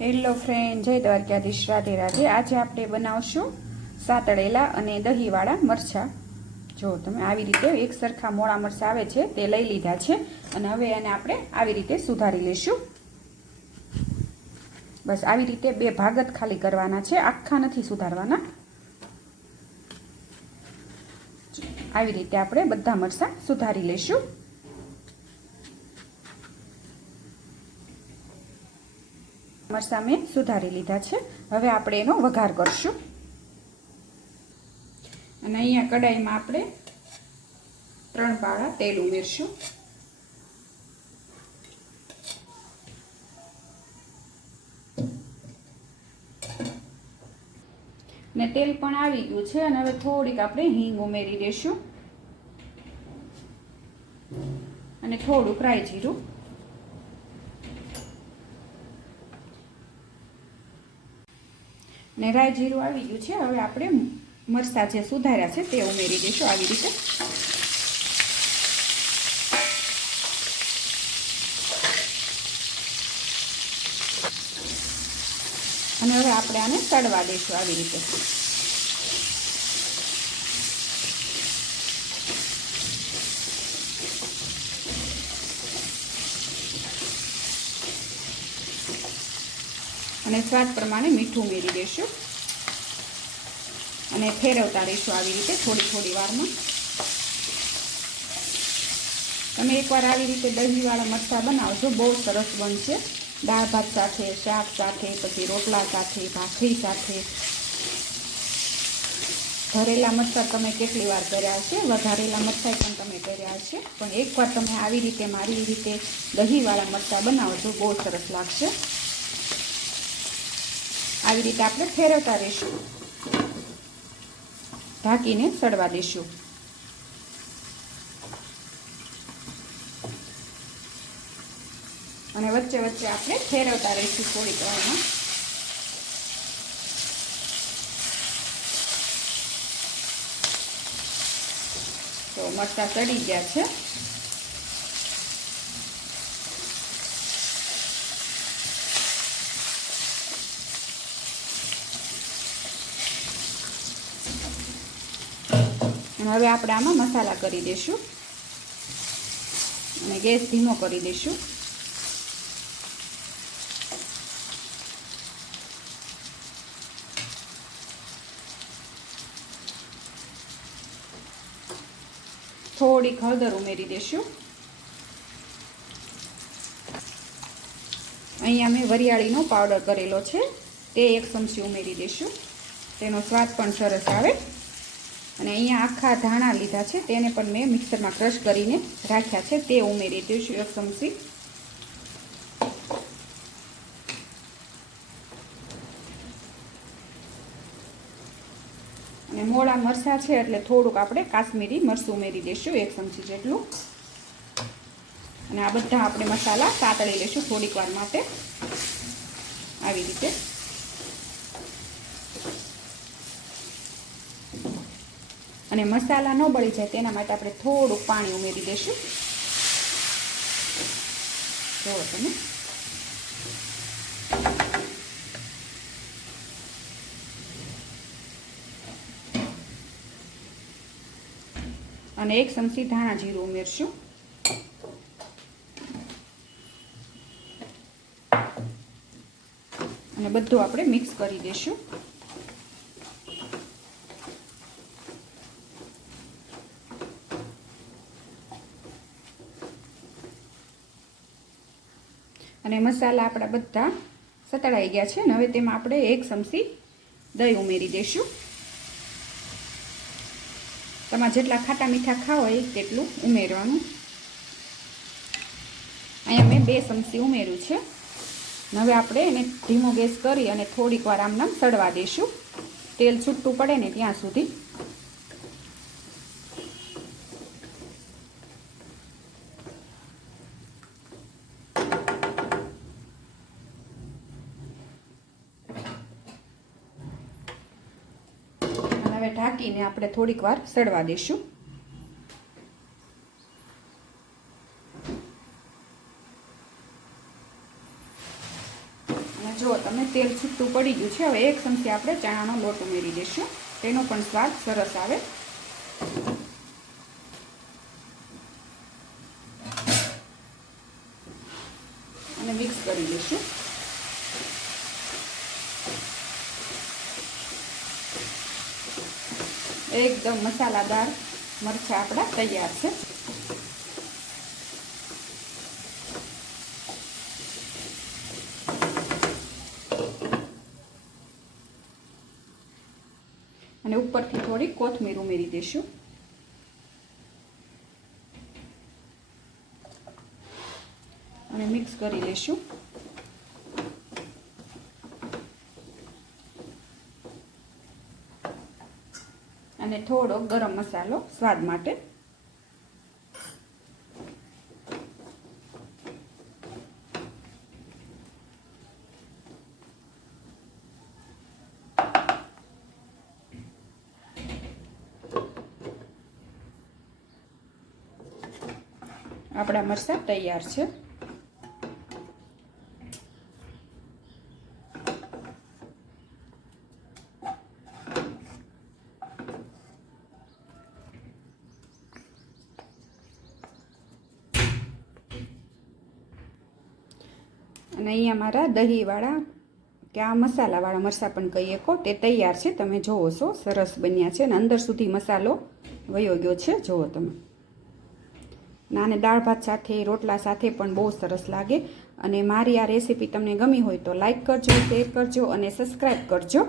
Hello friend, જય દ્વારકાધીશ, રાધે રાધે। આજે આપણે બનાવશું સાતળેલા અને દહીંવાળા મરચાં। જો તમે આવી રીતે એક સરખા મોળા મરચાં આવે છે તે લઈ લીધા છે અને હવે એને આપણે આવી રીતે સુધારી લઈશું। બસ આવી રીતે બે ભાગ જ ખાલી કરવાના છે, આખા નથી સુધારવાના। આવી રીતે આપણે બધા મરચાં સુધારી લઈશું। મરચાં મેં સુધારી લીધા છે। હવે આપણે એનો વઘાર કરશું અને અહીંયા કડાઈમાં આપણે 3 પાળા તેલ ઉમેરશું। ને તેલ પણ આવી ગયું છે અને હવે થોડીક આપણે હિંગ ઉમેરી દઈશું અને થોડુંક રાઈ જીરું। ને રાઈ જીરું આવી ગયું છે, હવે આપણે મરચાં જે સુધાર્યા છે તે ઉમેરી દઈશું આવી રીતે। અને હવે આપણે આને તળવા દઈશું આવી રીતે। અને સ્વાદ પ્રમાણે મીઠું ઉમેરી દઈશું અને ફેરવતા રહીશું આવી રીતે થોડી વારમાં। તમે એકવાર આવી રીતે દહીંવાળા મરચાં બનાવજો, બહુ સરસ બનશે। દાળ ભાત સાથે, શાક સાથે, પછી રોટલા સાથે, ભાખરી સાથે। ભરેલા મરચાં તમે કેટલી વાર કર્યા છે, વઘારેલા મરચાં પણ તમે કર્યા છે, પણ એકવાર તમે આવી રીતે મારી રીતે દહીંવાળા મરચાં બનાવજો, બહુ સરસ લાગશે। આવી રીતે આપણે ફેરવતા રહીશું, ઢાંકીને સડવા દઈશું। અને વચ્ચે વચ્ચે આપણે ફેરવતા રહીશું થોડીક વારમાં। તો મરચાં ચડી ગયા છે। અને હવે આપણે આમાં મસાલા કરી દઈશું અને ગેસ ધીમો કરી દઈશું। થોડીક હળદર ઉમેરી દઈશું। અહીંયા મેં વરિયાળીનો પાવડર કરેલો છે તે 1 ચમચી ઉમેરી દઈશું, તેનો સ્વાદ પણ સરસ આવે। અને અહીંયા આખા ધાણા લીધા છે, તેને પણ મેં મિક્સરમાં ક્રશ કરીને રાખ્યા છે, તે ઉમેરી દઈશું 1 ચમચી। અને મોળા મરચાં છે એટલે થોડુંક આપણે કાશ્મીરી મરચું ઉમેરી દઈશું 1 ચમચી જેટલું। અને આ બધા આપણે મસાલા સાતળી લઈશું થોડીક વાર માટે આવી રીતે। અને મસાલા ન બળી જાય તેના માટે આપણે થોડુંક પાણી ઉમેરી દઈશું। જુઓ તમે, અને 1 ચમચી ધાણા જીરું ઉમેરશું। અને બધું આપણે મિક્સ કરી દઈશું। અને મસાલા આપણા બધા સતળાઈ ગયા છે, અને હવે તેમાં આપણે 1 ચમચી દહીં ઉમેરી દઈશું। તમારે જેટલા ખાટા મીઠા ખાવ હોય તેટલું ઉમેરવાનું। અહીંયા મેં 2 ચમચી ઉમેર્યું છે। હવે આપણે એને ધીમો ગેસ કરી અને થોડીક વાર આમનામ સડવા દઈશું, તેલ છૂટું પડે ને ત્યાં સુધી। હવે ઢાંકીને આપણે થોડીક વાર સડવા દઈશું। જો તમે તેલ છૂટું પડી ગયું છે. હવે 1 ચમચી આપણે ચણાનો લોટ ઉમેરી દઈશું. તેનો પણ સ્વાદ સરસ આવે. અને મિક્સ કરી દઈશું. એકદમ મસાલાદાર મરચાં આપણા તૈયાર છે. અને ઉપરથી થોડી કોથમીર ઉમેરી દઈશું. અને મિક્સ કરી લઈશું. અને થોડો ગરમ મસાલો સ્વાદ માટે. આપણા મરચાં તૈયાર છે. અને અહીંયા મારા દહીંવાળા કે આ મસાલાવાળા મરચાં પણ કહી શકો તે તૈયાર છે. તમે જોવો છો સરસ બન્યા છે. અને અંદર સુધી મસાલો વયો ગયો છે. જુઓ તમે. નાને દાળ ભાત સાથે રોટલા સાથે પણ બહુ સરસ લાગે. અને મારી આ રેસીપી તમને ગમી હોય તો લાઈક કરજો, શેર કરજો અને સબસ્ક્રાઈબ કરજો.